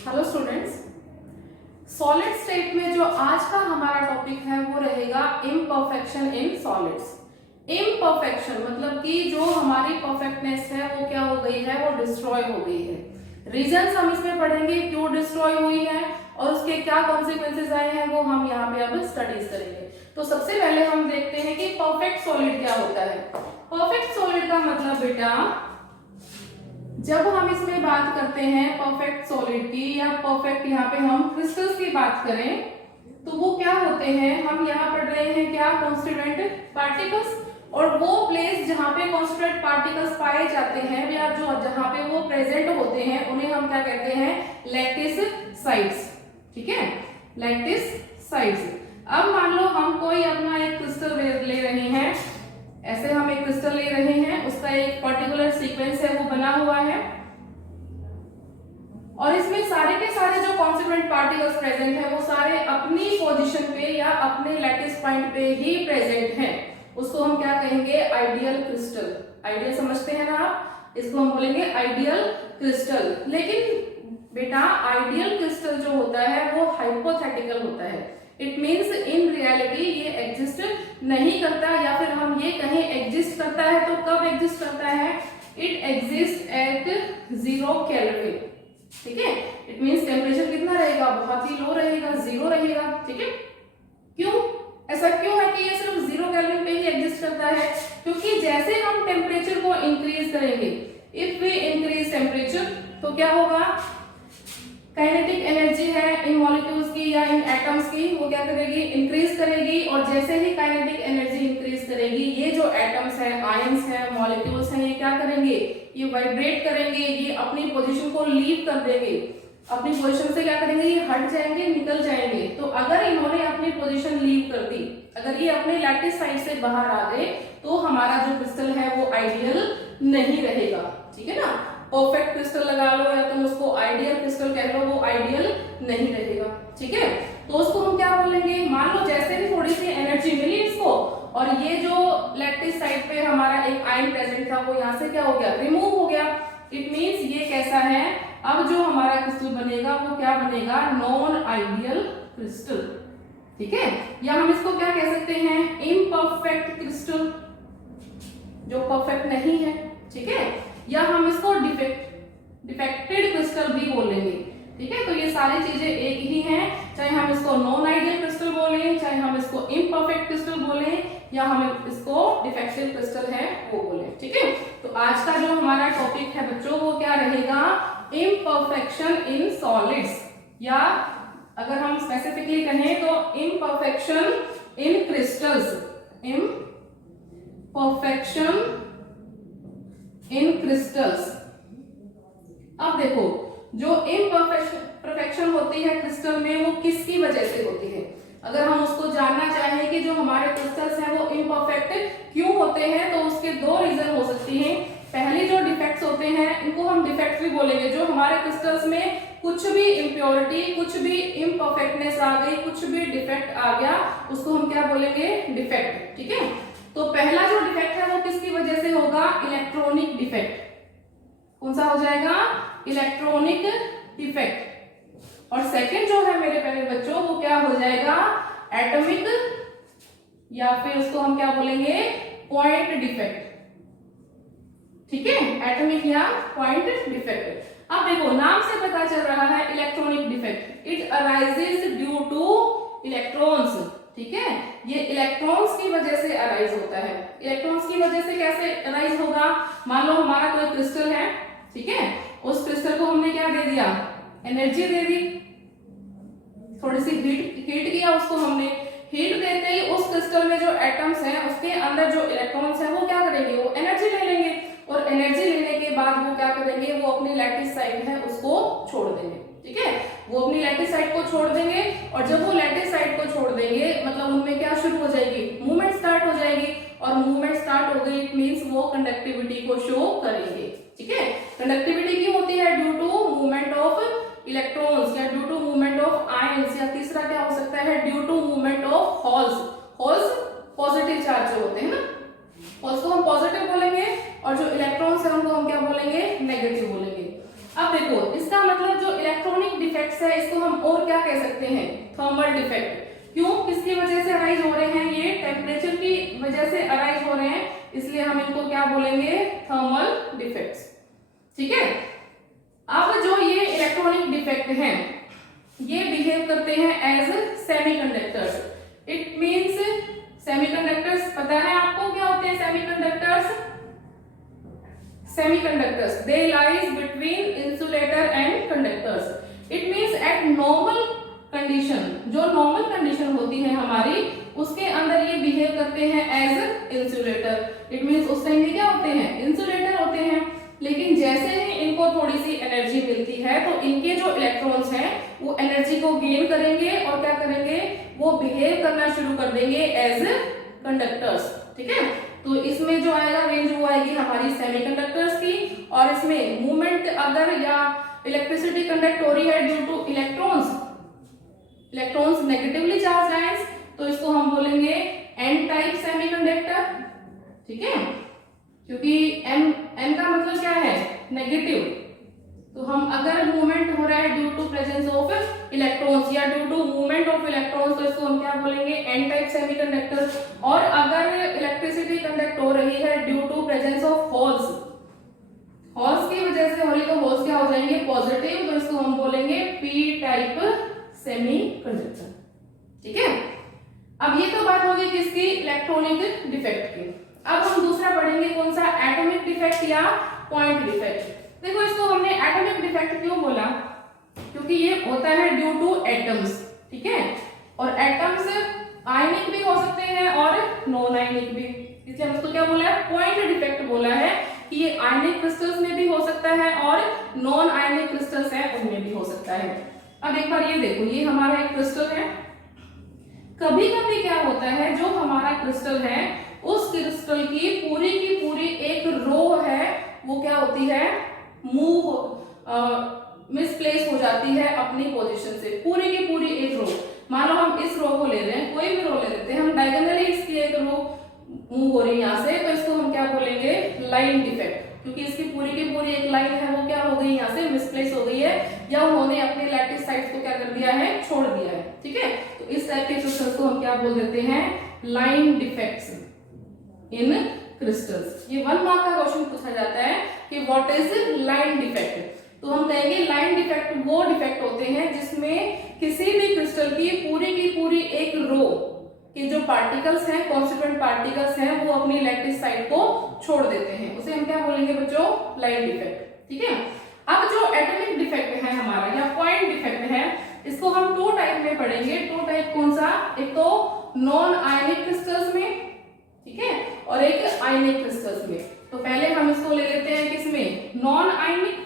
Hello students, solid state में जो आज का हमारा टॉपिक है वो रहेगा इम्परफेक्शन इन सॉलिड्स। इम्परफेक्शन मतलब कि जो हमारी परफेक्टनेस है वो क्या हो गई है, वो डिस्ट्रॉय हो गई है। रीजंस हम इसमें पढ़ेंगे क्यों डिस्ट्रॉय हुई है और उसके क्या कॉन्सिक्वेंसेस आए हैं वो हम यहाँ पे अब स्टडीज करेंगे। तो सबसे पहले हम देखते हैं कि परफेक्ट सॉलिड क्या होता है। परफेक्ट सॉलिड का मतलब बेटा, जब हम इसमें बात करते हैं परफेक्ट सॉलिड की या परफेक्ट यहाँ पे हम क्रिस्टल्स की बात करें तो वो क्या होते हैं, हम यहाँ पढ़ रहे हैं क्या, कॉन्स्टिट्यूएंट पार्टिकल्स। और वो प्लेस जहाँ पे कॉन्स्टिट्यूएंट पार्टिकल्स पाए जाते हैं या जो जहाँ पे वो प्रेजेंट होते हैं उन्हें हम क्या कहते हैं, लैटिस साइट्स। ठीक है, लैटिस साइट्स। अब मान लो हम कोई अपना एक क्रिस्टल ले रहे हैं, ऐसे हम एक क्रिस्टल ले रहे हैं, उसका एक पर्टिकुलर सीक्वेंस है वो बना हुआ है और इसमें सारे के सारे जो कॉन्स्टिट्यूएंट पार्टिकल्स प्रेजेंट है वो सारे अपनी पोजीशन पे या अपने लैटिस पॉइंट पे ही प्रेजेंट हैं। उसको हम क्या कहेंगे, आइडियल क्रिस्टल। आइडियल समझते हैं ना आप, इसको हम बोलेंगे आइडियल क्रिस्टल। लेकिन बेटा आइडियल क्रिस्टल जो होता है वो हाइपोथेटिकल होता है। इट मीन्स इन रियलिटी ये एग्जिस्ट नहीं करता, या फिर हम ये कहें एग्जिस्ट करता है तो कब एग्जिस्ट करता है, इट एग्जिस्ट एट 0 केल्विन। ठीक है, इट मीन्स टेम्परेचर कितना रहेगा, बहुत ही लो रहेगा, 0 रहेगा। ठीक है, क्यों ऐसा क्यों है कि ये सिर्फ 0 केल्विन पे ही एग्जिस्ट करता है, क्योंकि जैसे हम टेम्परेचर को इंक्रीज करेंगे, इफ वी इंक्रीज टेम्परेचर तो क्या होगा, काइनेटिक एनर्जी है इन मॉलिक्यूल्स की या इन एटम्स की, वो क्या करेगी, इंक्रीज करेगी। और जैसे ही काइनेटिक एनर्जी इंक्रीज करेगी, ये जो एटम्स है, आयंस है, मॉलिक्यूल्स हैं, ये क्या करेंगे, ये वाइब्रेट करेंगे, ये अपनी पोजीशन को लीव कर देंगे, अपनी पोजीशन से क्या करेंगे, ये हट जाएंगे, निकल जाएंगे। तो अगर इन्होंने अपनी पोजीशन लीव कर दी, अगर ये अपने लैटिस साइड से बाहर आ गए तो हमारा जो क्रिस्टल है वो आइडियल नहीं रहेगा। ठीक है ना, परफेक्ट क्रिस्टल लगा लो या तुम उसको आइडियल क्रिस्टल कह लो, वो आइडियल नहीं रहेगा। ठीक है, तो उसको हम क्या बोलेंगे, मान लो जैसे भी थोड़ी सी एनर्जी मिली इसको और ये जो लैटिस साइड पे हमारा एक आयन प्रेजेंट था वो यहाँ से क्या हो गया, रिमूव हो गया। इट मींस ये कैसा है, अब जो हमारा क्रिस्टल बनेगा वो क्या बनेगा, नॉन आइडियल क्रिस्टल। ठीक है, या हम इसको क्या कह सकते हैं, इम्परफेक्ट क्रिस्टल, जो परफेक्ट नहीं है। ठीक है, या हम इसको डिफेक्टेड क्रिस्टल भी बोलेंगे। ठीक है, तो ये सारी चीजें एक ही हैं, चाहे हम इसको नॉन आइडियल क्रिस्टल बोलें, चाहे हम इसको इम्परफेक्ट क्रिस्टल बोलें, या हम इसको डिफेक्टिव क्रिस्टल है वो बोलें। ठीक है, तो आज का जो हमारा टॉपिक है बच्चों वो क्या रहेगा, इम्परफेक्शन इन सॉलिड्स, या अगर हम स्पेसिफिकली कहें तो imperfection in crystals. Imperfection in crystals. अब देखो, जो इम्परफेक्शन होती है क्रिस्टल में वो किसकी वजह से होती है। अगर हम उसको जानना चाहें कि जो हमारे क्रिस्टल्स हैं वो इम्परफेक्ट क्यों होते हैं, तो उसके 2 रीजन हो सकती हैं। पहले जो डिफेक्ट्स होते हैं इनको हम डिफेक्ट भी बोलेंगे। जो हमारे क्रिस्टल्स में कुछ भी इम्प्योरिटी, कुछ भी इम्परफेक्टनेस आ गई, कुछ भी डिफेक्ट आ गया, उसको हम क्या बोलेंगे, डिफेक्ट। ठीक है, तो पहला जो डिफेक्ट है वो किसकी वजह से होगा, इलेक्ट्रॉनिक डिफेक्ट। कौन सा हो जाएगा, इलेक्ट्रॉनिक डिफेक्ट। और सेकंड जो है मेरे प्यारे बच्चों वो क्या हो जाएगा, एटॉमिक, या फिर उसको हम क्या बोलेंगे, पॉइंट डिफेक्ट। ठीक है, एटॉमिक या पॉइंट डिफेक्ट। अब देखो नाम से पता चल रहा है electronic defect, it arises due two electrons. ठीक है, ये इलेक्ट्रॉन्स की वजह से अराइज होता है। इलेक्ट्रॉन्स की वजह से कैसे अराइज होगा, मान लो हमारा कोई क्रिस्टल है, ठीक है, उस क्रिस्टल को हमने क्या दे दिया, एनर्जी दे दी, थोड़ी सी हीट किया उसको हमने। हीट देते ही उस क्रिस्टल में जो एटम्स हैं उसके अंदर जो इलेक्ट्रॉन्स हैं वो क्या करेंगे, वो एनर्जी ले लेंगे, और एनर्जी लेने के बाद वो क्या करेंगे, वो अपनी लैटिस साइड है उसको छोड़ देंगे। ठीक है, वो अपनी लैटिस साइड को छोड़ देंगे, और जब वो लैटिस साइड को छोड़ देंगे मतलब उनमें क्या शुरू हो जाएगी, मूवमेंट स्टार्ट हो जाएगी, और मूवमेंट स्टार्ट हो गई इट मींस वो कंडक्टिविटी को शो करेंगे। ठीक है, कंडक्टिविटी क्यों होती है, due to movement of electrons या due to movement of ions, या तीसरा क्या हो सकता है, due to movement of holes. Holes positive charge जो होते हैं ना, होल्स को हम पॉजिटिव बोलेंगे, और जो इलेक्ट्रॉन्स है उनको हम क्या बोलेंगे, नेगेटिव बोलेंगे। अब देखो इसका मतलब जो इलेक्ट्रॉनिक डिफेक्ट डिफेक्ट्स है, इसको हम और क्या कह सकते हैं, थर्मल डिफेक्ट। क्यों, किसकी वजह से अराइज हो रहे हैं, ये टेम्परेचर की वजह से अराइज हो रहे हैं, इसलिए हम इनको क्या बोलेंगे, थर्मल डिफेक्ट्स। ठीक है। अब जो ये इलेक्ट्रॉनिक डिफेक्ट हैं ये बिहेव करते हैं as semiconductors. It means semiconductors, पता है आपको क्या होते हैं semiconductors? Semiconductors, they lies between insulator and conductors. It means at normal condition, जो normal condition होती है हमारी, उसके अंदर ये behave करते हैं as insulator. It means उस टाइम ये क्या होते हैं, insulator होते हैं। लेकिन जैसे ही इनको थोड़ी सी एनर्जी मिलती है तो इनके जो इलेक्ट्रॉन्स हैं वो एनर्जी को गेन करेंगे और क्या करेंगे, वो बिहेव करना शुरू कर देंगे एज कंडक्टर्स। ठीक है। तो इसमें जो आएगा रेंज वो आएगी हमारी सेमीकंडक्टर्स की, और इसमें मूवमेंट अगर या इलेक्ट्रिसिटी कंडक्ट हो रही है due two electrons negatively charge ions, तो इसको हम बोलेंगे एन टाइप सेमीकंडक्टर। ठीक है, क्योंकि एन का मतलब क्या है, नेगेटिव। तो हम अगर मूवमेंट हो रहा है due to presence of electrons या due to movement of electrons, तो इसको हम क्या बोलेंगे, एन टाइप सेमीकंडक्टर। और अगर इलेक्ट्रिसिटी कंडक्ट हो रही है due to presence of holes की वजह से हो रही, तो होल्स क्या हो जाएंगे, पॉजिटिव, तो इसको हम बोलेंगे पी टाइप सेमीकंडक्टर। ठीक है। अब ये तो बात होगी किसकी, इलेक्ट्रॉनिक डिफेक्ट की। अब हम दूसरा पढ़ेंगे कौन सा, एटॉमिक डिफेक्ट या पॉइंट डिफेक्ट। देखो इसको हमने एटॉमिक डिफेक्ट क्यों बोला, क्योंकि ये होता है ड्यू टू एटम्स। ठीक है। और एटम्स आयनिक भी हो सकते हैं और नॉन आयनिक भी, इसलिए हम इसको क्या बोला है, पॉइंट डिफेक्ट बोला है कि ये आयनिक क्रिस्टल्स में भी हो सकता है और नॉन आयनिक क्रिस्टल्स है उनमें भी हो सकता है। अब एक बार ये देखो, ये हमारा एक क्रिस्टल है। कभी कभी क्या होता है, जो हमारा क्रिस्टल है उस क्रिस्टल की पूरी एक रो है, वो क्या होती है, मिसप्लेस हो जाती है अपनी पोजीशन से, पूरी की पूरी एक रो। मान लो हम इस रो को ले रहे हैं, कोई भी रो ले लेते हैं हम, डायगोनली इसकी एक रो मूव हो रही है यहाँ से, तो इसको हम क्या बोलेंगे, लाइन डिफेक्ट, क्योंकि इसकी पूरी की पूरी एक लाइन है वो क्या हो गई, यहाँ से मिसप्लेस हो गई है, या उन्होंने अपने लैटिस साइड्स को क्या कर दिया है, छोड़ दिया है। ठीक है। तो इस टाइप के क्रिस्टल्स को हम क्या बोल देते हैं, लाइन डिफेक्ट्स इन क्रिस्टल्स। ये 1 मार्क का क्वेश्चन पूछा जाता है कि व्हाट इज लाइन डिफेक्ट। तो हम कहेंगे लाइन डिफेक्ट वो डिफेक्ट होते हैं जिसमें किसी भी क्रिस्टल की पूरी एक रो के जो पार्टिकल्स हैं, कॉन्स्टिट्यूएंट पार्टिकल्स हैं, वो अपनी लैटिस साइड को छोड़ देते हैं, उसे हम क्या बोलेंगे बच्चों, लाइन डिफेक्ट। ठीक है। अब जो एटॉमिक डिफेक्ट है हमारा या पॉइंट डिफेक्ट है, इसको हम 2 टाइप में पढ़ेंगे। 2 टाइप कौन सा, एक तो नॉन आयनिक क्रिस्टल्स में, ठीक है, और एक आयनिक क्रिस्टल्स में। तो पहले हम इसको ले लेते हैं किसमें, नॉन आयनिक।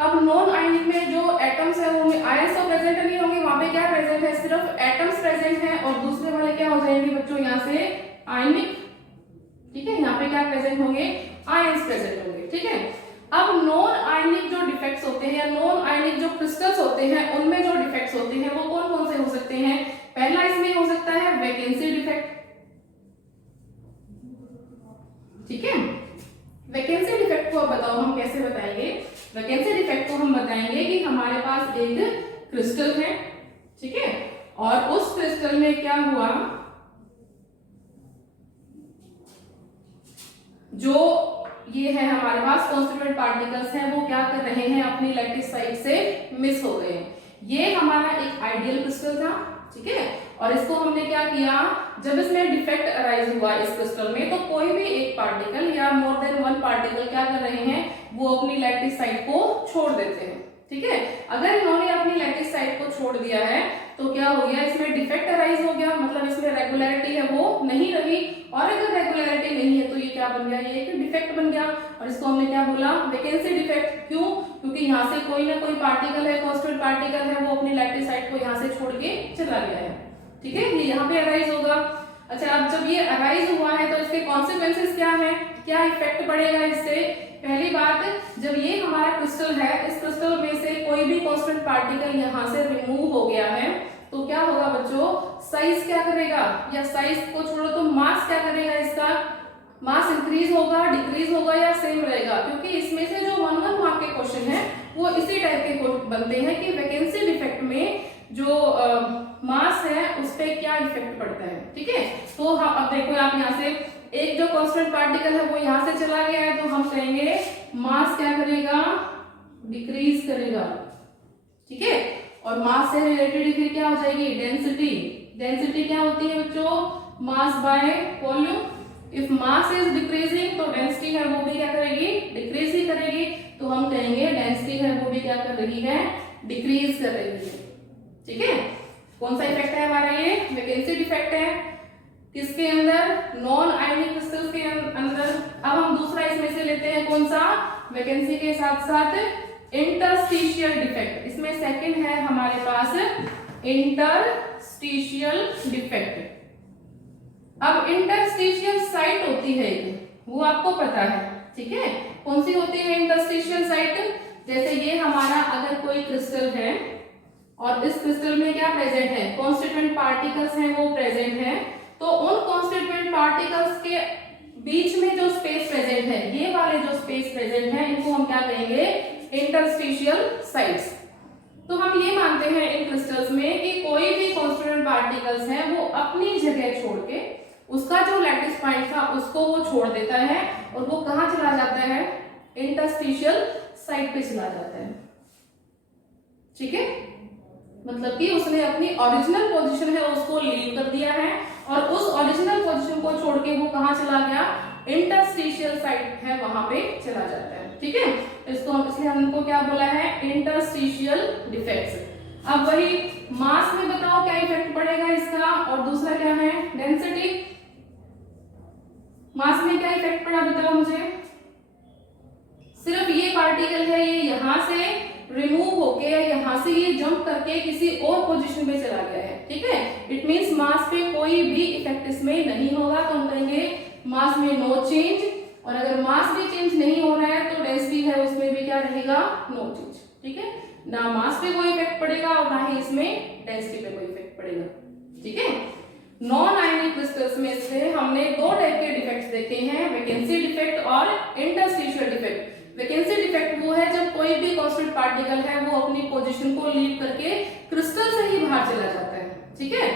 अब नॉन आयनिक में जो एटम्स है वो आयंस तो प्रेजेंट नहीं होंगे, वहां पे क्या प्रेजेंट है, सिर्फ एटम्स प्रेजेंट है, और दूसरे वाले क्या हो जाएंगे बच्चों, यहाँ से आयनिक। ठीक है, यहाँ पे क्या प्रेजेंट होंगे, आयंस प्रेजेंट होंगे। ठीक है। अब नॉन आयनिक जो डिफेक्ट्स होते हैं या नॉन आयनिक जो क्रिस्टल्स होते हैं, उनमें जो डिफेक्ट्स होते हैं वो कौन कौन से हो सकते हैं। पहला इसमें हो सकता है वैकेंसी डिफेक्ट। ठीक है। वैकेंसी डिफेक्ट को बताओ हम कैसे बताएंगे। वैकेंसी डिफेक्ट को हम बताएंगे कि हमारे पास एक क्रिस्टल है, ठीक है, और उस क्रिस्टल में क्या हुआ, जो ये है हमारे पास कॉन्स्टिट्यूएंट पार्टिकल्स हैं, वो क्या कर रहे हैं, अपनी लैटिस साइड से मिस हो गए हैं। ये हमारा एक आइडियल क्रिस्टल था। ठीक है। और इसको हमने क्या किया, जब इसमें डिफेक्ट अराइज हुआ इस क्रिस्टल में, तो कोई भी एक पार्टिकल या मोर देन 1 पार्टिकल क्या कर रहे हैं, वो अपनी लैटिस साइड को छोड़ देते हैं। ठीक है। अगर इन्होंने अपनी लैटिस साइड को छोड़ दिया है तो क्या हो गया, इसमें डिफेक्ट अराइज हो गया, मतलब इसमें रेगुलरिटी है वो नहीं रही, और अगर रेगुलरिटी नहीं है तो ये क्या बन गया, ये एक डिफेक्ट बन गया, और इसको हमने क्या बोला, वैकेंसी डिफेक्ट। क्यों, क्योंकि यहाँ से कोई ना कोई पार्टिकल है, कॉन्स्टेंट पार्टिकल है, वो अपनी लैटिस साइड को यहाँ से छोड़ के चला गया है। ठीक है, ये यहाँ पे अराइज होगा। अच्छा, अब जब ये अराइज हुआ है तो इसके कॉन्सिक्वेंसेस क्या है, क्या इफेक्ट पड़ेगा इससे। पहली बात, जब ये हमारा क्रिस्टल है, इस क्रिस्टल में से कोई भी कांस्टेंट पार्टिकल यहाँ से रिमूव हो गया है, तो क्या होगा बच्चों, साइज क्या करेगा, या साइज को छोड़ो तो मास क्या करेगा, इसका मास इंक्रीज होगा, डिक्रीज होगा या सेम रहेगा, क्योंकि इसमें से जो 1 मार्क के क्वेश्चन है वो इसी टाइप के बनते हैं कि वैकेंसी डिफेक्ट में जो मास है उस पर क्या इफेक्ट पड़ता है। ठीक है, तो हम अब देखो आप यहाँ से एक जो कांस्टेंट पार्टिकल है वो यहाँ से चला गया है, तो हम कहेंगे मास क्या करेगा, डिक्रीज करेगा। ठीक है, और मास से रिलेटेड फिर क्या हो जाएगी, डेंसिटी। डेंसिटी क्या होती है बच्चों, mass by volume. If mass is decreasing तो डेंसिटी है वो भी क्या करेगी, डिक्रीज ही करेगी। तो हम कहेंगे डेंसिटी है वो भी क्या कर रही है, डिक्रीज कर रही है। ठीक है, कौन सा इफेक्ट है हमारा, ये वैकेंसी डिफेक्ट है। किसके अंदर, नॉन आयनिक क्रिस्टल्स के अंदर। अब हम दूसरा इसमें से लेते हैं, कौन सा, वैकेंसी के साथ साथ इंटरस्टिशियल डिफेक्ट। इसमें सेकंड है हमारे पास इंटरस्टिशियल डिफेक्ट। अब इंटरस्टिशियल साइट होती है वो आपको पता है। ठीक है, कौन सी होती है इंटरस्टिशियल साइट, जैसे ये हमारा अगर कोई क्रिस्टल है और इस क्रिस्टल में क्या प्रेजेंट है, कॉन्स्टिट्यूएंट पार्टिकल्स हैं वो प्रेजेंट है, तो उन कॉन्स्टिट्यूएंट पार्टिकल्स के बीच में जो स्पेस प्रेजेंट है, ये वाले जो स्पेस प्रेजेंट है, इनको हम क्या कहेंगे, इंटरस्टिशियल साइट्स। तो हम ये मानते हैं इन क्रिस्टल्स में कि कोई भी कॉन्स्टिट्यूएंट पार्टिकल्स है वो अपनी जगह छोड़ के उसका जो लैटिस पॉइंट था उसको वो छोड़ देता है और वो कहां चला जाता है, इंटरस्टिशियल साइट पे चला जाता है। ठीक है, मतलब कि उसने अपनी ओरिजिनल पोजीशन है उसको लीव कर दिया है और उस ओरिजिनल पोजीशन को छोड़ के वो कहां चला गया, इंटरस्टिशियल साइट है वहां पे चला जाता है। ठीक है, इसको इसलिए हमको क्या बोला है, इंटरस्टिशियल डिफेक्ट्स। अब वही मास में बताओ क्या इफेक्ट पड़ेगा इसका, और दूसरा क्या है, डेंसिटी। मास में क्या इफेक्ट पड़ा बताओ मुझे, सिर्फ ये पार्टिकल है ये यहां से रिमूव होके यहां से ये जंप करके किसी और पोजीशन पे चला गया है। ठीक है, इट मींस मास पे कोई भी इफेक्ट इसमें नहीं होगा, तो हम कहेंगे मास में नो चेंज। और अगर मास भी चेंज नहीं हो रहा है तो डेंसिटी है उसमें भी क्या रहेगा, नो चेंज। ठीक है, ना मास पे कोई इफेक्ट पड़ेगा और ना ही इसमें डेंसिटी पे कोई इफेक्ट पड़ेगा। ठीक है, नॉन आयनिक क्रिस्टल्स में से हमने दो टाइप के डिफेक्ट्स देखे हैं, वैकेंसी डिफेक्ट और इंटरस्टिशियल डिफेक्ट। वैकेंसी डिफेक्ट वो है जब कोई भी कांस्टेंट पार्टिकल है वो अपनी पोजीशन को लीव करके क्रिस्टल से ही बाहर चला जाता है। ठीक है,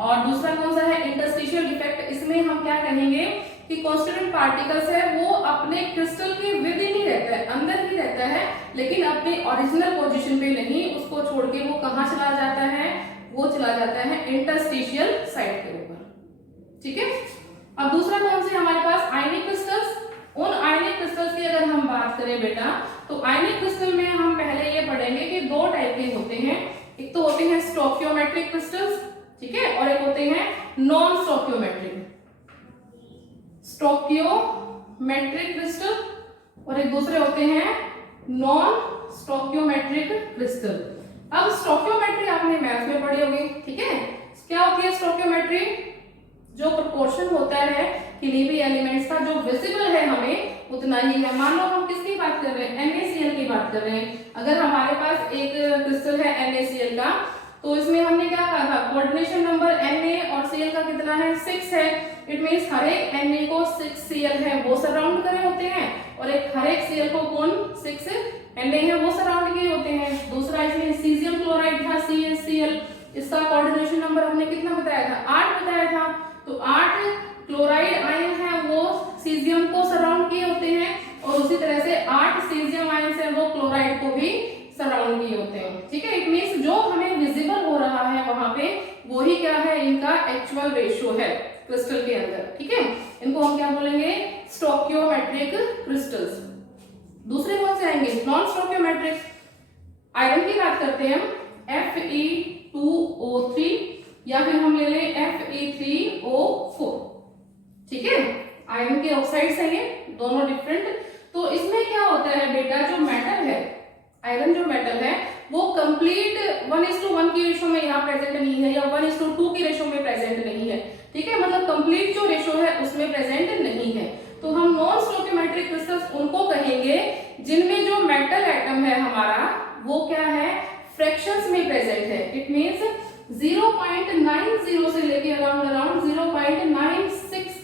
और दूसरा कौन सा है, इंटरस्टिशियल डिफेक्ट। इसमें हम क्या कहेंगे कि कांस्टेंट पार्टिकल्स है वो अपने क्रिस्टल के विद ही रहता है, अंदर ही रहता है, लेकिन अपने ओरिजिनल पोजीशन पे नहीं, उसको छोड़ के वो कहां चला जाता है, वो चला जाता है इंटरस्टिशियल साइट के ऊपर। ठीक है, अब दूसरा कौन से हमारे पास, आयनिक क्रिस्टल्स। उन आयनिक क्रिस्टल्स की अगर हम बात करें बेटा, तो आयनिक क्रिस्टल में हम पहले ये पढ़ेंगे कि दो टाइप के होते हैं, एक तो होते हैं स्टोकियोमेट्रिक क्रिस्टल्स, ठीक है, और एक होते हैं नॉन स्टोकियोमेट्रिक। स्टोकियोमेट्रिक क्रिस्टल और एक दूसरे होते हैं नॉन स्टोकियोमेट्रिक क्रिस्टल। अब स्टोकियोमेट्री आपने मैथ में पढ़ी होगी। ठीक है, क्या होती है स्टोकियोमेट्री, जो प्रोपोर्शन होता है किसी भी एलिमेंट्स का जो विजिबल है हमें उतना ही है। मान लो हम किसकी बात कर रहे हैं, NaCl की बात कर रहे हैं। अगर हमारे पास एक क्रिस्टल है NaCl का, तो इसमें हमने क्या कहा था, कोऑर्डिनेशन नंबर Na और Cl का कितना है, 6 है। इट मींस हर एक Na को 6 Cl है वो सराउंड करे होते हैं, और हर एक Cl को कौन 6 Na है वो सराउंड किए होते हैं। दूसरा इसमें सीजियम क्लोराइड था CaCl, इसका कोऑर्डिनेशन नंबर हमने कितना बताया था, 8 बताया था। तो 8 क्लोराइड आयन है वो सीजियम को सराउंड किए होते हैं, और उसी तरह से 8 सीजियम आयन है वो क्लोराइड को भी सराउंड किए होते हैं। ठीक है, इट मींस जो हमें विजिबल हो रहा है वहां पे वही क्या है, इनका एक्चुअल रेशियो है क्रिस्टल के अंदर। ठीक है, इनको हम क्या बोलेंगे, स्टोकियोमेट्रिक क्रिस्टल्स। दूसरे कौन से आएंगे, नॉन स्टोकियोमेट्रिक। आयरन की बात करते हैं हम Fe2O3, या फिर हम ले लें Fe3O4। ठीक है, आयरन के ऑक्साइड्स हैं ये दोनों डिफरेंट। तो इसमें क्या होता है बेटा, जो मेटल है, आयरन जो मेटल है वो कंप्लीट 1:1 की रेशो में यहाँ प्रेजेंट नहीं है, या 1:2 की रेशो में प्रेजेंट नहीं है। ठीक है, मतलब कंप्लीट जो रेशो है उसमें प्रेजेंट नहीं है। तो हम नॉन स्टोकियोमेट्रिक क्रिस्टल्स उनको कहेंगे जिनमें जो मेटल एटम है हमारा वो क्या है, फ्रैक्शंस में प्रेजेंट है। इट मींस 0.90 से लेके अराउंड 0.96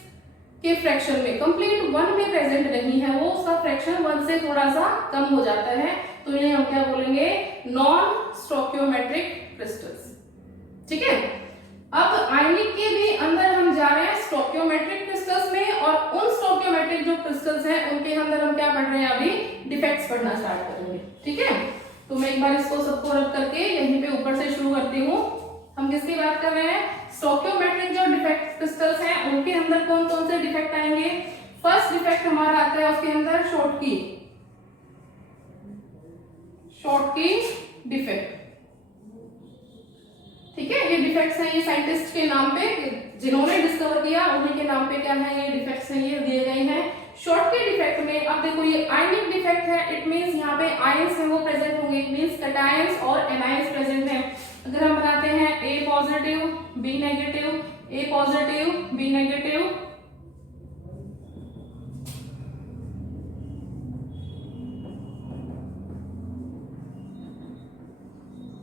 के फ्रैक्शन में, कंप्लीट 1 में प्रेजेंट नहीं है वो, उसका फ्रैक्शन 1 से थोड़ा सा कम हो जाता है, तो ये हम क्या बोलेंगे, नॉन स्टोकियोमेट्रिक क्रिस्टल्स। ठीक है, अब आयनिक के भी अंदर हम जा रहे हैं स्टोकियोमेट्रिक क्रिस्टल्स में, और उन स्टोकियोमेट्रिक जो क्रिस्टल्स हैं उनके अंदर हम क्या पढ़ रहे हैं, अभी डिफेक्ट्स पढ़ना स्टार्ट करेंगे। ठीक है, तो मैं एक बार इसको सबको रख करके यहीं पे ऊपर से शुरू करती हूँ। हम किसकी बात कर रहे हैं, स्टोकियोमेट्रिक जो डिफेक्ट क्रिस्टल्स हैं उनके अंदर कौन कौन से डिफेक्ट आएंगे। फर्स्ट डिफेक्ट हमारा आता है उसके अंदर शॉर्टकी डिफेक्ट। ठीक है, ये डिफेक्ट्स हैं, ये साइंटिस्ट के नाम पे, जिन्होंने डिस्कवर किया उन्हीं के नाम पे क्या है, ये डिफेक्ट्स हैं, ये दिए गए हैं। शॉर्टकी डिफेक्ट में अब देखो ये आयनिक डिफेक्ट है, इट मींस यहाँ पे आयंस है वो प्रेजेंट होंगे, इट मींस कैटायंस और एनायंस प्रेजेंट हैं। अगर हम बनाते हैं A positive B negative, A positive B negative,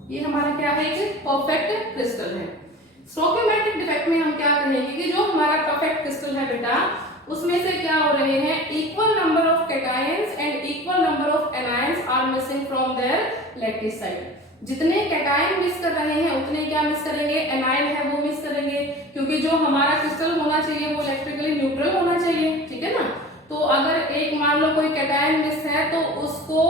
ये हमारा क्या है, एक परफेक्ट क्रिस्टल है। स्टोकियोमेट्रिक डिफेक्ट में हम क्या कहेंगे कि जो हमारा परफेक्ट क्रिस्टल है बेटा, उसमें से क्या हो रहे हैं, equal number of cations and equal number of anions are missing from their lattice side. जितने कैटायन मिस कर रहे हैं उतने क्या मिस करेंगे, एनायन है वो मिस करेंगे, क्योंकि जो हमारा क्रिस्टल होना चाहिए वो इलेक्ट्रिकली न्यूट्रल होना चाहिए। ठीक है ना, तो अगर एक मान लो कोई कैटायन मिस है तो उसको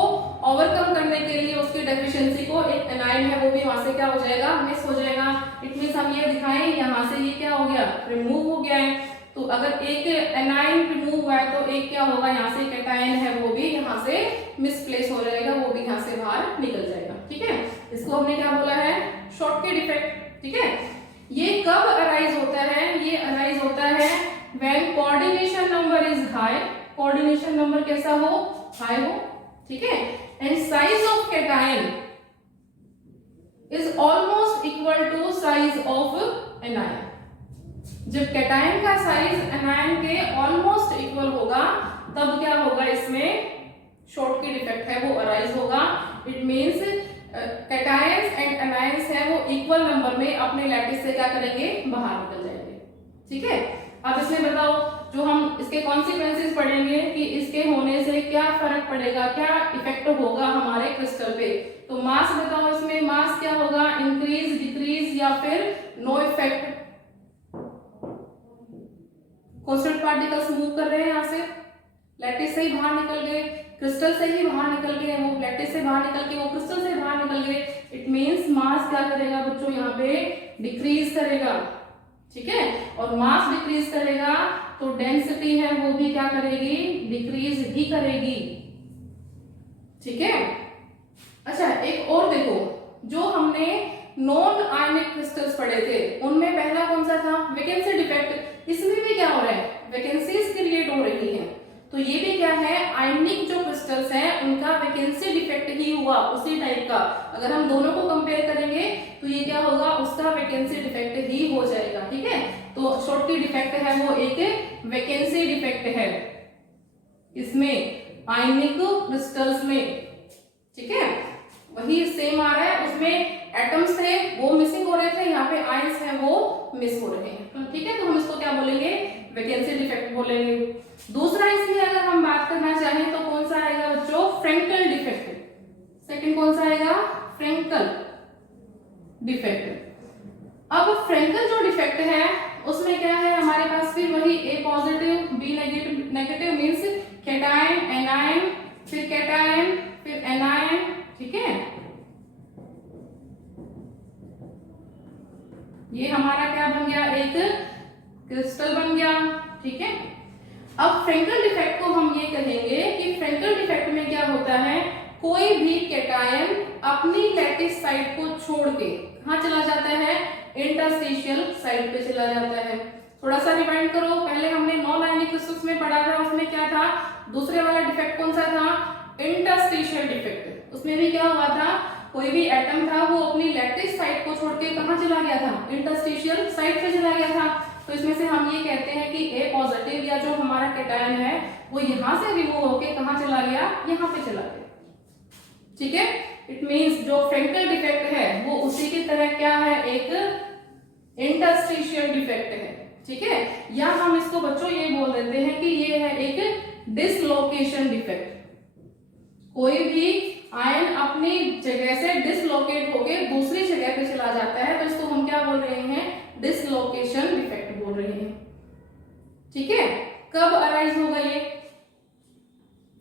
ओवरकम करने के लिए उसकी डेफिशिएंसी को एक एनायन है वो भी वहां से क्या हो जाएगा, मिस हो जाएगा। इट मींस हम ये दिखाएं यहाँ से ये क्या हो गया, रिमूव हो गया है। तो अगर एक एनायन रिमूव हुआ है तो एक क्या होगा, यहाँ से कैटायन है वो भी यहाँ से मिसप्लेस हो जाएगा, वो भी यहाँ से बाहर निकल जाएगा। ठीक है, इसको हमने क्या बोला है, शॉर्टकी डिफेक्ट। ठीक है, ये कब अराइज होता है, ये अराइज होता है when coordination number is high, coordination number कैसा हो, हाई हो। ठीक है, and size of cation is almost equal to size of anion. जब कैटायन का साइज एनायन के ऑलमोस्ट इक्वल होगा तब क्या होगा, इसमें शॉर्टकी डिफेक्ट है वो अराइज होगा। It means cations and anions है वो इक्वल नंबर में अपने लैटिस से क्या करेंगे, बाहर निकल जाएंगे। ठीक है, अब इसमें बताओ, जो हम इसके कॉन्सिक्वेंसेस पढ़ेंगे कि इसके होने से क्या फर्क पड़ेगा, क्या इफेक्ट होगा हमारे क्रिस्टल पे। तो मास बताओ, इसमें मास क्या होगा, इंक्रीज, डिक्रीज या फिर no effect. Constant particles move कर रहे हैं, यहाँ से लैटिस से ही बाहर निकल गए, क्रिस्टल से ही बाहर निकल गए, वो लैटिस से बाहर निकल के वो क्रिस्टल से बाहर निकल गए। इट मींस मास क्या करेगा बच्चों, यहाँ पे डिक्रीज करेगा। ठीक है, और मास डिक्रीज करेगा तो डेंसिटी है वो भी क्या करेगी, डिक्रीज ही करेगी। ठीक है, अच्छा एक और देखो, जो हमने नॉन आयनिक क्रिस्टल्स पढ़े थे उनमें पहला कौन सा था, वैकेंसी डिफेक्ट। इसमें भी क्या हो रहा है, वैकेंसीज क्रिएट हो रही हैं। तो ये भी क्या है, आयनिक जो क्रिस्टल्स हैं उनका वैकेंसी डिफेक्ट ही हुआ, उसी टाइप का। अगर हम दोनों को कंपेयर करेंगे तो ये क्या होगा, उसका वैकेंसी डिफेक्ट ही हो जाएगा। ठीक है, तो शॉर्टकी डिफेक्ट है वो एक वैकेंसी डिफेक्ट है इसमें आयनिक क्रिस्टल्स में। ठीक है, वही सेम आ रहा है, उसमें एटम्स थे वो मिसिंग हो रहे थे, यहाँ पे आयंस हैं वो मिस हो रहे हैं। ठीक है, तो हम इसको क्या बोलेंगे, वैकेंसी डिफेक्ट बोलेंगे। दूसरा इसमें अगर हम बात करना चाहें तो कौन सा आएगा बच्चों, फ्रेंकल डिफेक्ट। सेकंड कौन सा आएगा, फ्रेंकल डिफेक्ट। अब फ्रेंकल जो डिफेक्ट है उसमें क्या है हमारे पास, फिर वही A positive B negative, negative means cation anion, फिर कैटायन फिर एनायन। ठीक है, ये हमारा क्या बन गया, एक क्रिस्टल बन गया। ठीक है, अब फ्रेंकल डिफेक्ट को हम ये कहेंगे कि फ्रेंकल डिफेक्ट में क्या होता है, कोई भी कैटायन अपनी लैटिस साइड को छोड़ के कहां चला जाता है, इंटरस्टिशियल साइड पे चला जाता है। थोड़ा सा रिवाइंड करो, पहले हमने नॉन आयनिक क्रिस्टल्स में पढ़ा था, उसमें क्या था, दूसरे वाला डिफेक्ट कौन सा था, इंटरस्टिशियल डिफेक्ट। उसमें भी क्या हुआ था, कोई भी एटम था वो अपनी लैटिस साइड को छोड़ के कहां चला गया था, इंटरस्टिशियल साइड पे चला गया था। तो इसमें से हम ये कहते हैं कि A पॉजिटिव या जो हमारा कैटायन है वो यहां से रिमूव होके कहां चला गया, यहां पे चला गया। ठीक है, इट मींस जो फ्रेंकल डिफेक्ट है वो उसी की तरह क्या है, एक इंटरस्टिशियल डिफेक्ट है। ठीक है, या हम इसको बच्चों ये बोल देते हैं कि ये है एक डिसलोकेशन डिफेक्ट। कोई भी आयन अपनी जगह से डिसलोकेट होके दूसरी जगह पे चला जाता है, तो इसको हम क्या बोल रहे हैं, डिसलोकेशन डिफेक्ट बोल रहे हैं। ठीक है, कब अराइज होगा ये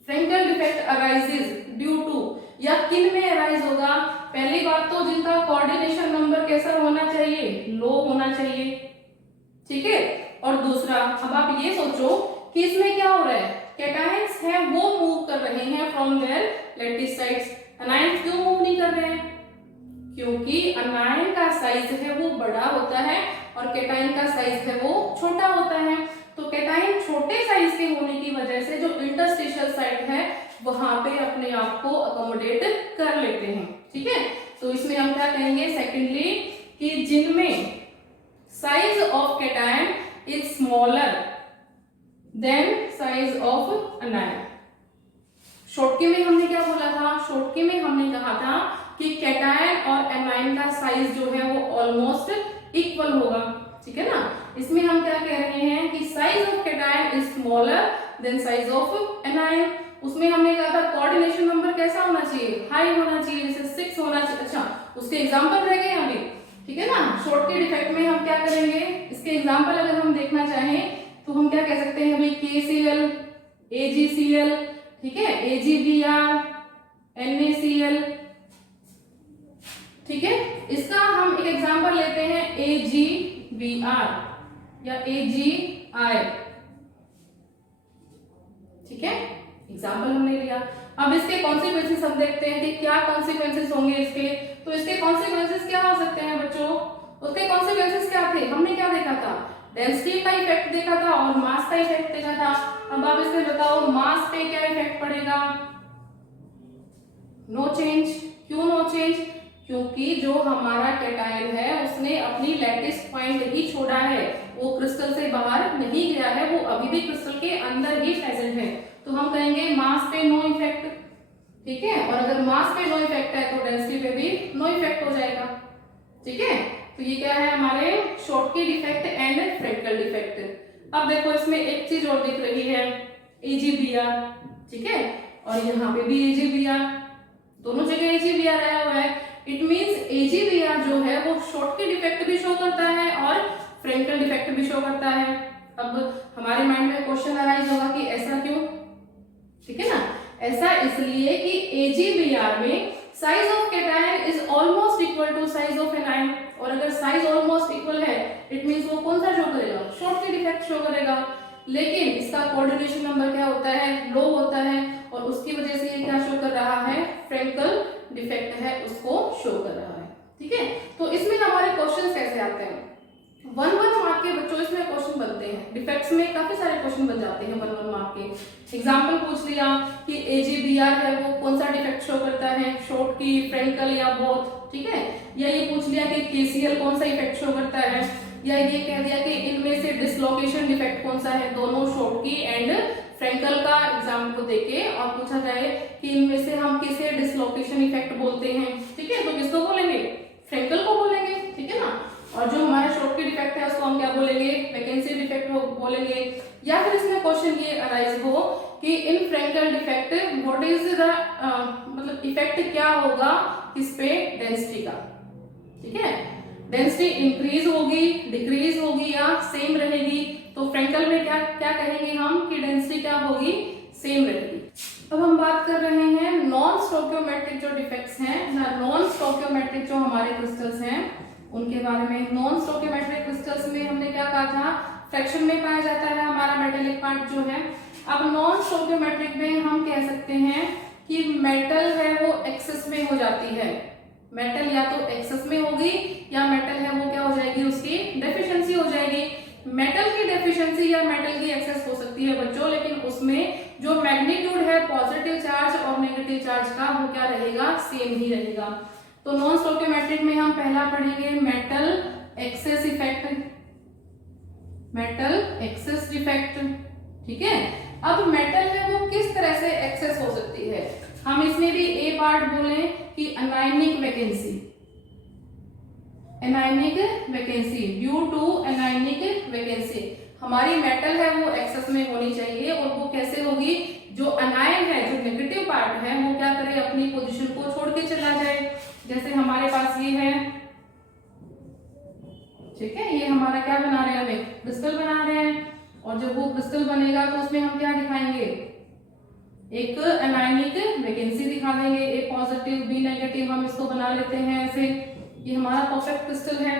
Frenkel defect? Arises due to, या किन में अराइज होगा? पहली बात तो जिनका कोऑर्डिनेशन नंबर कैसा होना चाहिए, लो होना चाहिए। ठीक है, और दूसरा अब आप ये सोचो कि इसमें क्या हो रहा है, कैटायंस हैं वो मूव कर रहे हैं from their lattice sides, anions क्यों मूव नहीं कर रहे हैं? क्योंकि अनायन का साइज है वो बड़ा होता है और कैटायन का साइज है वो छोटा होता है। तो कैटायन छोटे साइज के होने की वजह से जो इंटरस्टिशियल साइट है वहां पे अपने आप को अकोमोडेट कर लेते हैं। ठीक है, तो इसमें हम क्या कहेंगे, सेकेंडली, कि जिनमें size of cation is smaller than size of अनायन। Schottky में हमने क्या बोला था, शॉर्टकी में हमने कहा था कि कैटायन और एनायन का साइज जो है वो ऑलमोस्ट इक्वल होगा। ठीक है ना, इसमें हम क्या कह रहे हैं कि size of cation is smaller than size of anion. उसमें हमने कहा था कोऑर्डिनेशन नंबर कैसा होना चाहिए, हाई होना चाहिए, जैसे 6 होना चाहिए। अच्छा, उसके एग्जांपल रह गए अभी। ठीक है ना, शॉर्टकी डिफेक्ट में हम क्या करेंगे, इसके एग्जांपल अगर हम देखना चाहें तो हम क्या कह सकते हैं अभी, KCl, AgCl, ठीक है, AgBr, NaCl। ठीक है, इसका हम एक एग्जांपल लेते हैं AgBr या AgI। ठीक है, एग्जांपल हमने लिया। अब इसके कॉन्सिक्वेंसेस हम देखते हैं कि क्या कॉन्सिक्वेंसेस होंगे इसके। तो इसके कॉन्सिक्वेंसेस क्या हो सकते हैं बच्चों, उसके कॉन्सिक्वेंसेस क्या थे, हमने क्या देखा था, डेंसिटी का इफेक्ट देखा था और मास का इफेक्ट देखा था। अब आप इसमें बताओ मास पे क्या इफेक्ट पड़ेगा, नो चेंज। क्यों नो चेंज? क्योंकि जो हमारा कैटायन है उसने अपनी लैटिस पॉइंट ही छोड़ा है, वो क्रिस्टल से बाहर नहीं गया है, वो अभी भी क्रिस्टल के अंदर ही प्रेजेंट है। तो हम कहेंगे मास पे नो इफेक्ट। ठीक है, और अगर मास पे नो इफेक्ट है तो डेंसिटी पे भी नो इफेक्ट हो जाएगा। ठीक है, तो ये क्या है हमारे Schottky defect and Frenkel defect. अब देखो इसमें एक चीज और दिख रही है, AgBr। ठीक है, और यहाँ पे भी AgBr, दोनों जगह AgBr आया हुआ है। इट मींस AgBr जो है वो शॉर्टकी डिफेक्ट भी शो करता है और फ्रेंकल डिफेक्ट भी शो करता है। अब हमारे माइंड में क्वेश्चन अराइज होगा कि ऐसा क्यों? ठीक है ना, ऐसा इसलिए कि AgBr में size of cation is almost equal to size of anion, और अगर साइज ऑलमोस्ट इक्वल है इट मींस वो कौन सा शो करेगा, शॉर्टकी डिफेक्ट शो करेगा। लेकिन इसका कोऑर्डिनेशन नंबर क्या होता है, लो होता है, और उसकी वजह से ये क्या शो कर रहा है, फ्रेंकल डिफेक्ट है उसको शो कर रहा है। ठीक है, तो इसमें हमारे क्वेश्चन कैसे आते हैं, 1-1 मार्क के बच्चों इसमें क्वेश्चन बनते हैं। डिफेक्ट्स में काफी सारे क्वेश्चन बन जाते हैं 1-1 मार्क के। एग्जांपल पूछ लिया कि AgBr है वो कौन सा डिफेक्ट शो करता है, शॉर्टकी, फ्रेंकल या बोथ। ठीक है, या ये पूछ लिया कि KCl कौन सा इफेक्ट शो करता है, या ये कह दिया कि इनमें से डिसलोकेशन डिफेक्ट कौन सा है, दोनों शॉर्टकी एंड फ्रेंकल का एग्जाम्पल को देके और पूछा जाए कि इनमें से हम किसे डिसलोकेशन इफेक्ट बोलते हैं। ठीक है, तो किसको बोलेंगे, फ्रेंकल को बोलेंगे। ठीक है ना, और जो हमारा शॉर्टकी डिफेक्ट है उसको हम क्या बोलेंगे, वैकेंसी डिफेक्ट बोलेंगे। या फिर इसमें क्वेश्चन ये अराइज हो कि in Frenkel defect what is the मतलब इफेक्ट क्या होगा किस पे, डेंसिटी का। ठीक है, डेंसिटी इंक्रीज होगी, डिक्रीज होगी या सेम रहेगी। तो फ्रेंकल में क्या क्या कहेंगे हम कि डेंसिटी क्या होगी, सेम रहेगी। अब हम बात कर रहे हैं नॉन स्टोकियोमेट्रिक जो डिफेक्ट्स हैं, नॉन स्टोकियोमेट्रिक जो हमारे क्रिस्टल्स हैं उनके बारे में। नॉन स्टोकियोमेट्रिक क्रिस्टल्स में हमने क्या कहा था, फ्रैक्शन में पाया जाता है हमारा मेटेलिक पार्ट जो है। अब नॉन स्टोकियोमेट्रिक में हम कह सकते हैं कि मेटल है वो एक्सेस में हो जाती है, मेटल या तो एक्सेस में होगी या मेटल है वो क्या हो जाएगी, उसकी डेफिशिएंसी हो जाएगी। मेटल की डेफिशिएंसी या मेटल की एक्सेस हो सकती है बच्चों, लेकिन उसमें जो मैग्नीट्यूड है पॉजिटिव चार्ज और नेगेटिव चार्ज का वो क्या रहेगा, सेम ही रहेगा। तो नॉन स्टोकियोमेट्रिक में हम पहला पढ़ेंगे metal access effect, metal access defect. ठीक है, अब मेटल है वो किस तरह से एक्सेस हो सकती है, हम इसमें भी ए पार्ट बोले कि anionic vacancy, anionic vacancy, due to anionic vacancy. हमारी मेटल है वो एक्सेस में होनी चाहिए, और वो कैसे होगी जो अनायन है, जो नेगेटिव पार्ट है, वो क्या करे, अपनी पोजीशन को छोड़ के चला जाए। जैसे हमारे पास ये है, ठीक है, ये हमारा क्या बना रहे हैं, हमें क्रिस्टल बना रहे हैं, और जब वो क्रिस्टल बनेगा तो उसमें हम क्या दिखाएंगे, एक अनायनिक वैकेंसी दिखा देंगे, ए पॉजिटिव बी नेगेटिव, हम इसको बना लेते हैं ऐसे। ये हमारा परफेक्ट क्रिस्टल है।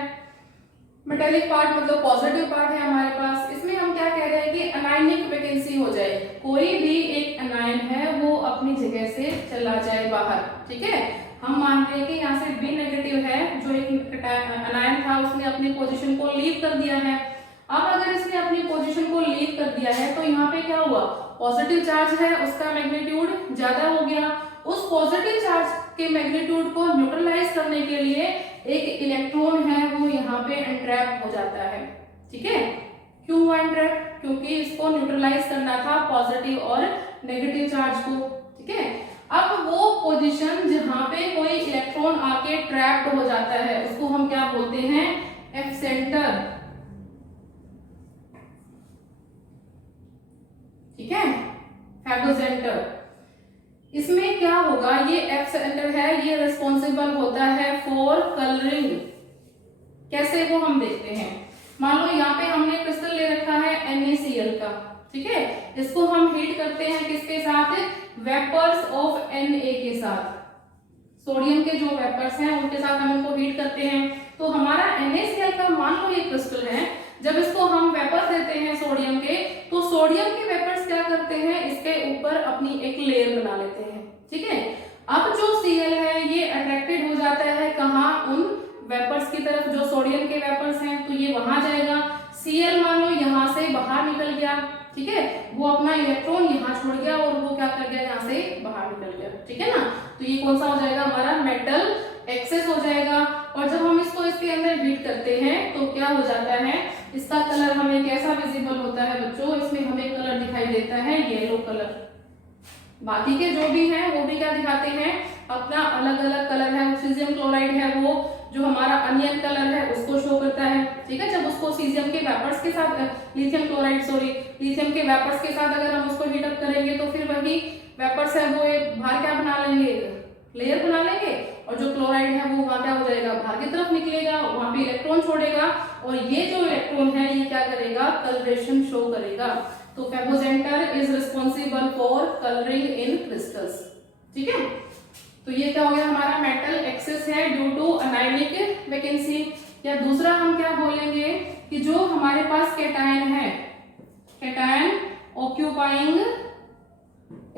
मेटेलिक पार्ट मतलब पॉजिटिव पार्ट है हमारे पास। इसमें हम क्या कह रहे हैं कि अनायनिक वैकेंसी हो जाए, कोई भी एक अनायन है वो अपनी जगह से चला जाए बाहर, ठीक है। हम मान रहे हैं कि यहाँ से बी नेगेटिव है, जो एक अनायन था उसने अपनी पोजीशन को लीव कर दिया है। अब अगर इसने अपनी पोजीशन को लीव कर दिया है तो यहाँ पे क्या हुआ, पॉजिटिव चार्ज है, उसका मैग्नीट्यूड ज्यादा हो गया। उस पॉजिटिव चार्ज के मैग्नीट्यूड को न्यूट्रलाइज करने के लिए एक इलेक्ट्रॉन है वो यहाँ पे एंट्रैप हो जाता है, ठीक है। क्यों हुआ एंट्रैप, क्योंकि इसको न्यूट्रलाइज करना था पॉजिटिव और नेगेटिव चार्ज को, ठीक है। अब वो पोजीशन जहां पे कोई इलेक्ट्रॉन आके ट्रैप्ड हो जाता है उसको हम क्या बोलते हैं, एफ सेंटर, ठीक है, फैगो सेंटर। इसमें क्या होगा, ये एफ सेंटर है, ये रिस्पॉन्सिबल होता है फॉर कलरिंग। कैसे वो हम देखते हैं। मान लो यहाँ पे हमने क्रिस्टल ले रखा है NaCl का, ठीक है, इसको हम हीट करते हैं किसके साथ, वेपर्स ऑफ Na के साथ, सोडियम के जो वेपर्स हैं उनके साथ हम इनको हीट करते हैं। तो हमारा NaCl का मान लो ये क्रिस्टल है, जब इसको हम वेपर्स देते हैं सोडियम के, तो सोडियम के वेपर्स क्या करते हैं, इसके ऊपर अपनी एक लेयर बना लेते हैं, ठीक है। अब जो Cl है ये अट्रैक्टेड हो जाता है कहाँ, उन वेपर्स की तरफ, जो सोडियम के वेपर्स हैं, तो ये वहां जाएगा। Cl मान लो यहाँ से बाहर निकल गया, ठीक है, वो अपना इलेक्ट्रॉन यहाँ छोड़ गया और वो क्या कर गया, यहाँ से बाहर निकल गया, ठीक है ना। तो ये कौन सा हो जाएगा, हमारा मेटल एक्सेस हो जाएगा। और जब हम इसको इसके अंदर हीट करते हैं तो क्या हो जाता है, इसका कलर हमें कैसा विजिबल होता है बच्चों, इसमें हमें कलर दिखाई देता है येलो कलर। बाकी के जो भी हैं वो भी क्या दिखाते हैं, अपना अलग अलग कलर है। सीजियम क्लोराइड है वो जो हमारा अनियन कलर है उसको शो करता है, ठीक है। जब उसको सीजियम के वेपर्स के साथ, लिथियम क्लोराइड सॉरी, लिथियम के वेपर्स के साथ अगर हम उसको हीट अप करेंगे तो फिर वही वेपर्स है वो बाहर क्या बना लेंगे, लेयर बना लेंगे, और जो क्लोराइड है वो वहां क्या हो जाएगा, बाहर की तरफ निकलेगा, वहां पे इलेक्ट्रॉन छोड़ेगा, और ये जो इलेक्ट्रॉन है ये क्या करेगा, कलरेशन शो करेगा। तो F centre is responsible for colouring in crystals, ठीक है। तो ये क्या हो गया, हमारा मेटल एक्सेस है ड्यू टू अनायनिक वैकेंसी। या दूसरा हम क्या बोलेंगे कि जो हमारे पास कैटायन है, cation occupying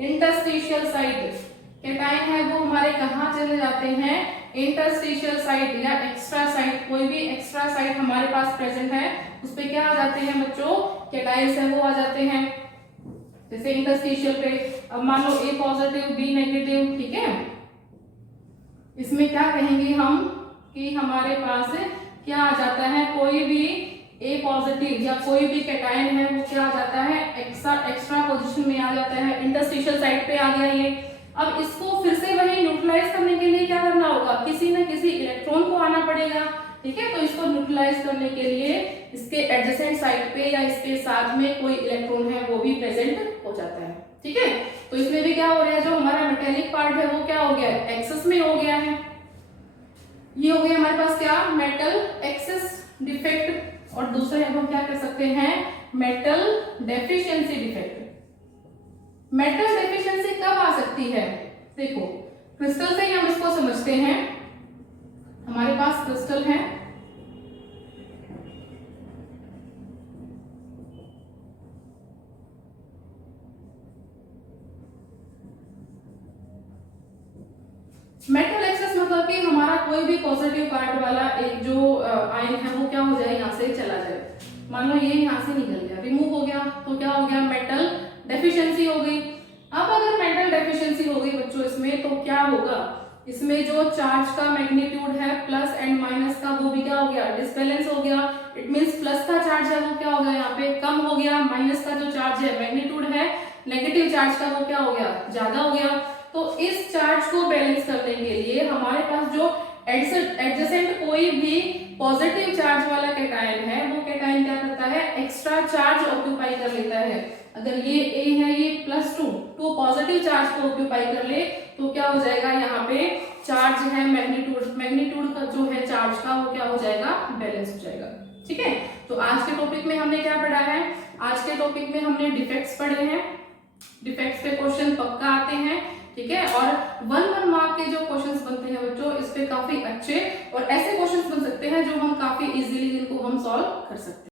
interstitial site, cation है वो हमारे कहाँ चले जाते हैं, इंटरस्टिशियल साइट या एक्स्ट्रा साइट, कोई भी एक्स्ट्रा साइट हमारे पास प्रेजेंट है उस पे क्या आ जाते हैं बच्चों, कैटायंस है वो आ जाते हैं। जैसे इंटरस्टिशियल पे अब मान लो ए पॉजिटिव बी नेगेटिव, ठीक है, इसमें क्या कहेंगे हम कि हमारे पास क्या आ जाता है, कोई भी ए पॉजिटिव या कोई भी कैटायन है वो क्या आ जाता है, एक्स्ट्रा पोजीशन में आ जाता है, इंटरस्टिशियल साइट पे आ गया ये। अब इसको फिर से वही न्यूट्रलाइज करने के लिए क्या करना होगा, किसी न किसी इलेक्ट्रॉन को आना पड़ेगा, ठीक है। तो इसको न्यूट्रलाइज करने के लिए इसके एडजेसेंट साइड पे या इसके साथ में कोई इलेक्ट्रॉन है वो भी प्रेजेंट हो जाता है, ठीक है। तो इसमें भी क्या हो रहा है, जो हमारा मेटेलिक पार्ट है वो क्या हो गया है, एक्सेस में हो गया है। ये हो गया हमारे पास क्या, मेटल एक्सेस डिफेक्ट। और दूसरा हम क्या कर सकते हैं, metal deficiency defect. Metal deficiency कब आ सकती है, देखो क्रिस्टल से ही हम इसको समझते हैं। हमारे पास क्रिस्टल है, मेटल एक्सेस मतलब कि हमारा कोई भी पॉजिटिव पार्ट वाला एक जो आयन है वो क्या हो जाए, यहाँ से चला जाए। मान लो ये यहाँ से निकल गया, रिमूव हो गया, तो क्या हो गया, मेटल डेफिशिएंसी हो गई। अब अगर मेटल डेफिशिएंसी हो गई बच्चों इसमें, तो क्या होगा, इसमें जो चार्ज का मैग्नीट्यूड है प्लस एंड माइनस का वो भी क्या हो गया, डिसबैलेंस हो गया। इट मींस प्लस का चार्ज है वो क्या हो गया, यहाँ पे कम हो गया, माइनस का जो चार्ज है मैग्नीट्यूड है नेगेटिव चार्ज का वो क्या हो गया, ज्यादा हो गया। तो इस चार्ज को बैलेंस करने के लिए हमारे पास जो एडजेसेंट कोई भी पॉजिटिव चार्ज वाला कैटायन है वो कैटायन क्या करता है, एक्स्ट्रा चार्ज ऑक्यूपाई कर लेता है। अगर ये A है ये +2 तो पॉजिटिव चार्ज को ऑक्यूपाई कर ले तो क्या हो जाएगा, यहाँ पे चार्ज है मैग्नीट्यूड का जो है चार्ज का वो क्या हो जाएगा, बैलेंस हो जाएगा। ठीक है, तो आज के टॉपिक में हमने क्या पढ़ा है, आज के टॉपिक में हमने डिफेक्ट्स पढ़े हैं। डिफेक्ट्स पे क्वेश्चन पक्का आते हैं। ठीक है, और 1 मार्क के जो क्वेश्चंस बनते हैं बच्चों, इस पे काफी अच्छे और ऐसे क्वेश्चंस बन सकते हैं जो हम काफी इजीली इनको हम सॉल्व कर सकते हैं।